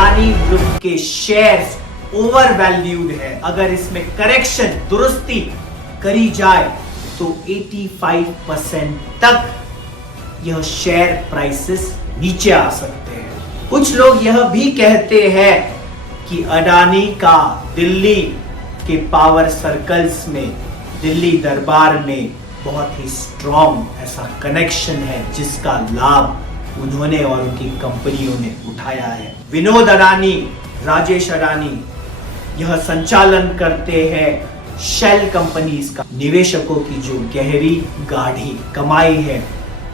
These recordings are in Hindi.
अडानी ग्रुप के शेयर्स ओवर वैल्यूड है। अगर इसमें करेक्शन दुरुस्ती करी जाए तो 85% तक यह शेयर प्राइसेस नीचे आ सकते हैं। कुछ लोग यह भी कहते हैं कि अडानी का दिल्ली के पावर सर्कल्स में, दिल्ली दरबार में बहुत ही स्ट्रॉन्ग ऐसा कनेक्शन है जिसका लाभ उन्होंने और उनकी कंपनियों ने उठाया है। विनोद अडानी, राजेश अडानी यह संचालन करते हैं शेल कंपनीज का। निवेशकों की जो गहरी गाढ़ी कमाई है,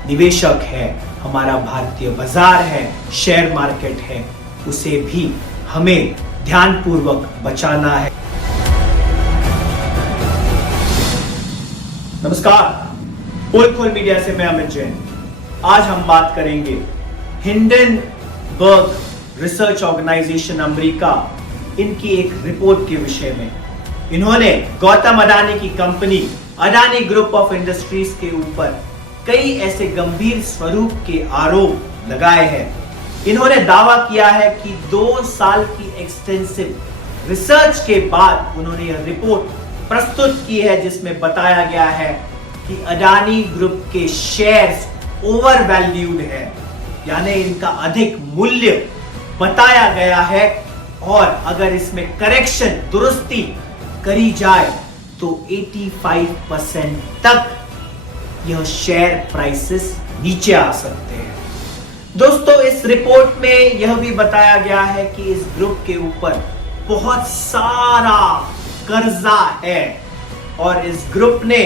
निवेशक है, हमारा भारतीय बाजार है, शेयर मार्केट है, उसे भी हमें ध्यानपूर्वक बचाना है। नमस्कार, पोलखोल मीडिया से मैं अमित जैन। आज हम बात करेंगे हिंडनबर्ग रिसर्च ऑर्गेनाइजेशन अमेरिका, इनकी एक रिपोर्ट के विषय में। इन्होंने गौतम अडानी की company Adani group of industries के ऊपर कई ऐसे गंभीर स्वरूप के आरोप लगाए हैं। इन्होंने दावा किया है कि 2 साल की एक्सटेंसिव रिसर्च के बाद उन्होंने यह रिपोर्ट प्रस्तुत की है जिसमें बताया गया है कि अडानी ग्रुप के शेयर्स ओवर वैल्यूड है, यानी इनका अधिक मूल्य बताया गया है और अगर इसमें करेक्शन दुरुस्ती करी जाए तो 85% तक यह शेयर प्राइसेस नीचे आ सकते हैं। दोस्तों, इस रिपोर्ट में यह भी बताया गया है कि इस ग्रुप के ऊपर बहुत सारा कर्जा है और इस ग्रुप ने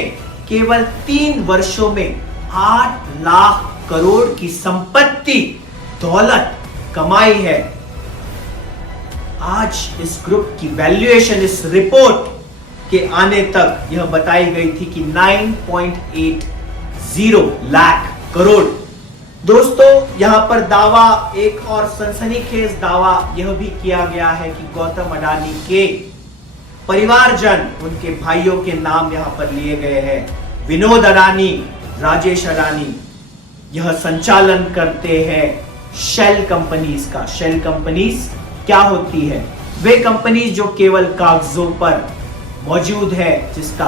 केवल 3 वर्षों में 8 लाख करोड़ की संपत्ति, दौलत कमाई है। आज इस ग्रुप की वैल्यूएशन इस रिपोर्ट के आने तक यह बताई गई थी कि 9.80 लाख करोड़। दोस्तों, यहां पर दावा, एक और सनसनीखेज दावा यह भी किया गया है कि गौतम अडानी के परिवारजन, उनके भाइयों के नाम यहां पर लिए गए हैं। विनोद अडानी, राजेश अडानी यह संचालन करते हैं शेल कंपनीज का। शेल कंपनीज क्या होती है? वे कंपनीज जो केवल कागजों पर मौजूद है, जिसका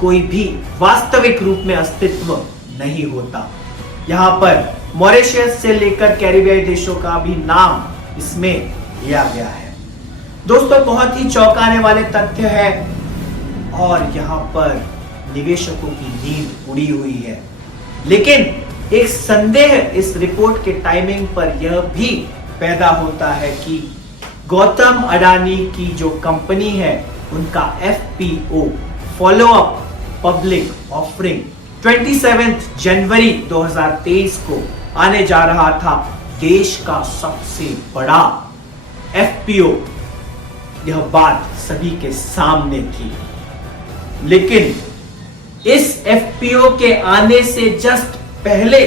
कोई भी वास्तविक रूप में अस्तित्व नहीं होता। यहां पर मॉरिशस से लेकर कैरिबियाई देशों का भी नाम इसमें लिया गया है। दोस्तों, बहुत ही चौंकाने वाले तथ्य है और यहां पर निवेशकों की नींद उड़ी हुई है। लेकिन एक संदेह इस रिपोर्ट के टाइमिंग पर यह भी पैदा होता है कि गौतम अडानी की जो कंपनी है, उनका FPO follow up public offering 27 जनवरी 2023 को आने जा रहा था। देश का सबसे बड़ा FPO, यह बात सभी के सामने थी। लेकिन इस FPO के आने से जस्ट पहले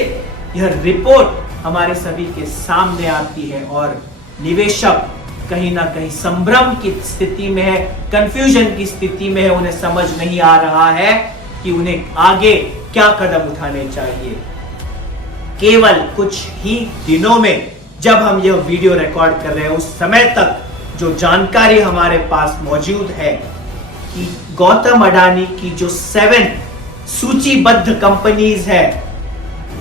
यह रिपोर्ट हमारे सभी के सामने आती है और निवेशक कहीं ना कहीं संभ्रम की स्थिति में है, कंफ्यूजन की स्थिति में है। उन्हें समझ नहीं आ रहा है कि उन्हें आगे क्या कदम उठाने चाहिए। केवल कुछ ही दिनों में, जब हम यह वीडियो रिकॉर्ड कर रहे हैं, उस समय तक जो जानकारी हमारे पास मौजूद है कि गौतम अडानी की जो 7 सूचीबद्ध कंपनीज है,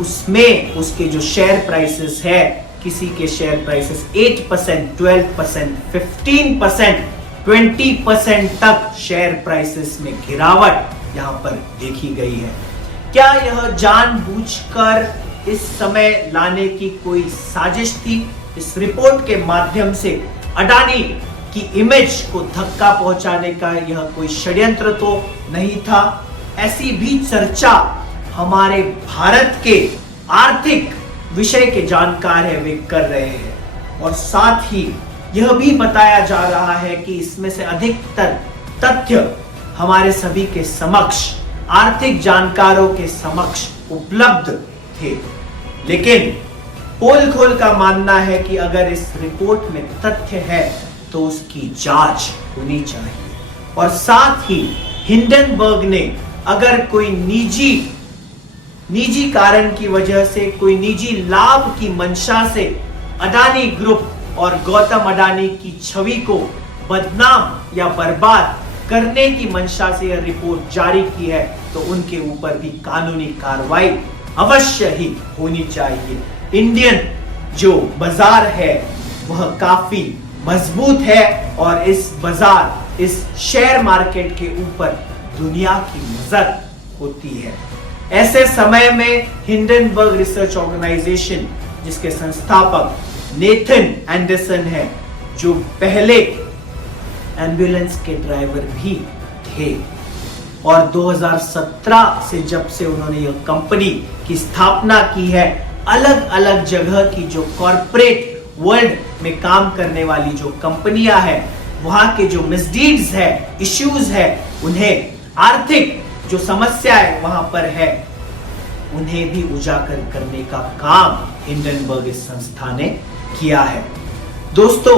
उसमें उसके जो शेयर प्राइसेस है, किसी के शेयर प्राइसेस 8%, 12%, 15%, 20% तक शेयर प्राइसेस में गिरावट यहां पर देखी गई है। क्या यह जानबूझकर इस समय लाने की कोई साजिश थी? इस रिपोर्ट के माध्यम से अडानी की इमेज को धक्का पहुंचाने का यह कोई षड्यंत्र तो नहीं था। ऐसी भी चर्चा हमारे भारत के आर्थिक विषय के जानकार है वे कर रहे हैं और साथ ही यह भी बताया जा रहा है कि इसमें से अधिकतर तथ्य हमारे सभी के समक्ष, आर्थिक जानकारों के समक्ष उपलब्ध थे। लेकिन पोलखोल का मानना है कि अगर इस रिपोर्ट में तथ्य है तो उसकी जांच होनी चाहिए और साथ ही हिंडनबर्ग ने अगर कोई निजी कारण की वजह से, कोई निजी लाभ की मंशा से अडानी ग्रुप और गौतम अडानी की छवि को बदनाम या बर्बाद करने की मंशा से यह रिपोर्ट जारी की है, तो उनके ऊपर भी कानूनी कार्रवाई अवश्य ही होनी चाहिए। इंडियन जो बाजार है वह काफी मजबूत है और इस बाजार, इस शेयर मार्केट के ऊपर दुनिया की नजर होती है। ऐसे समय में हिंडनबर्ग रिसर्च ऑर्गेनाइजेशन, जिसके संस्थापक नेथन एंडरसन है, जो पहले एम्बुलेंस के ड्राइवर भी थे, और 2017 से जब से उन्होंने यह कंपनी की स्थापना की है, अलग अलग जगह की जो कॉरपोरेट वर्ल्ड में काम करने वाली जो कंपनियां हैं, वहां के जो मिसडीड्स है, इश्यूज है, उन्हें आर्थिक जो समस्याएं वहां पर है, उन्हें भी उजागर करने का काम हिंडनबर्ग इस संस्था ने किया है। दोस्तों,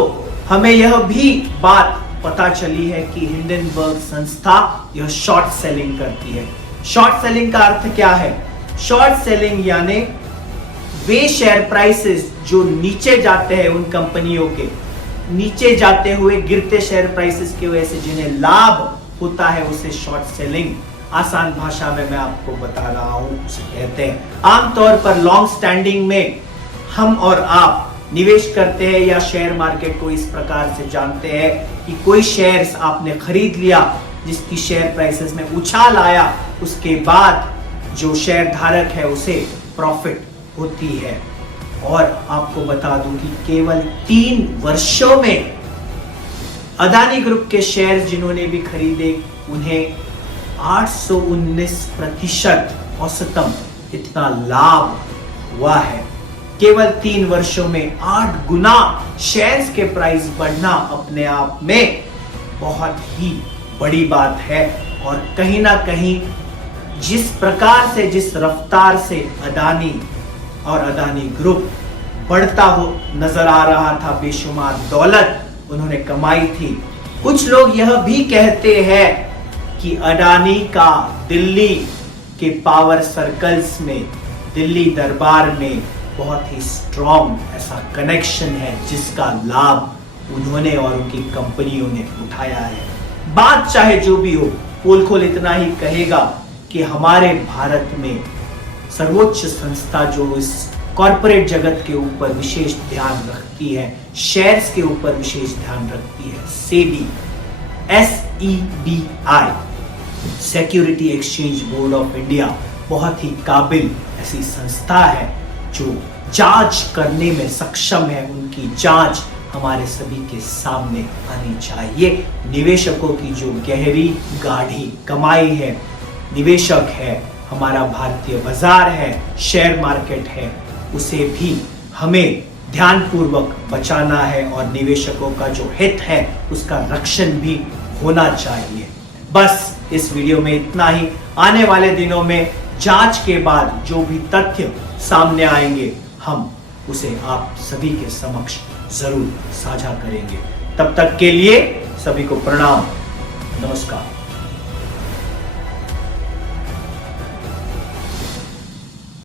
हमें यह भी बात पता चली है कि हिंडनबर्ग संस्था यह शॉर्ट सेलिंग करती है। शॉर्ट सेलिंग का अर्थ क्या है? शॉर्ट सेलिंग यानी वे शेयर प्राइसेस जो नीचे जाते हैं, उन कंपनियों के नीचे जाते हुए गिरते शेयर प्राइसेस की वजह से जिन्हें लाभ होता है, उसे शॉर्ट सेलिंग आसान भाषा में मैं आपको बता रहा हूं, उसे कहते हैं। आमतौर पर लॉन्ग स्टैंडिंग में हम और आप निवेश करते हैं या शेयर मार्केट को इस प्रकार से जानते हैं कि कोई शेयर्स आपने खरीद लिया जिसकी शेयर प्राइसेस में उछाल आया, उसके बाद जो शेयर धारक है उसे प्रॉफिट होती है। और आपको बता दूं कि केवल 3 वर्षों में अदानी ग्रुप के शेयर जिन्होंने भी खरीदे, उन्हें 819% औसतन इतना लाभ हुआ है। केवल 3 वर्षों में 8 गुना शेयर्स के प्राइस बढ़ना अपने आप में बहुत ही बड़ी बात है। और कहीं ना कहीं जिस प्रकार से, जिस रफ्तार से अडानी और अडानी ग्रुप बढ़ता हो नजर आ रहा था, बेशुमार दौलत उन्होंने कमाई थी, कुछ लोग यह भी कहते हैं कि अडानी का दिल्ली के पावर सर्कल्स में, दिल्ली दरबार में बहुत ही स्ट्रॉन्ग ऐसा कनेक्शन है जिसका लाभ उन्होंने और उनकी कंपनियों ने उठाया है। बात चाहे जो भी हो, पोल खोल इतना ही कहेगा कि हमारे भारत में सर्वोच्च संस्था जो इस कॉरपोरेट जगत के ऊपर विशेष ध्यान रखती है, शेयर्स के ऊपर विशेष ध्यान रखती है, SEBI, SEBI, security exchange board of India, बहुत ही काबिल ऐसी संस्था है जो जांच करने में सक्षम है। उनकी जांच हमारे सभी के सामने आनी चाहिए। निवेशकों की जो गहरी गाढ़ी कमाई है, निवेशक है, हमारा भारतीय बाजार है, शेयर मार्केट है, उसे भी हमें ध्यानपूर्वक बचाना है और निवेशकों का जो हित है उसका रक्षण भी होना चाहिए। बस इस वीडियो में इतना ही। आने वाले दिनों में जांच के बाद जो भी तथ्य सामने आएंगे, हम उसे आप सभी के समक्ष जरूर साझा करेंगे। तब तक के लिए सभी को प्रणाम, नमस्कार।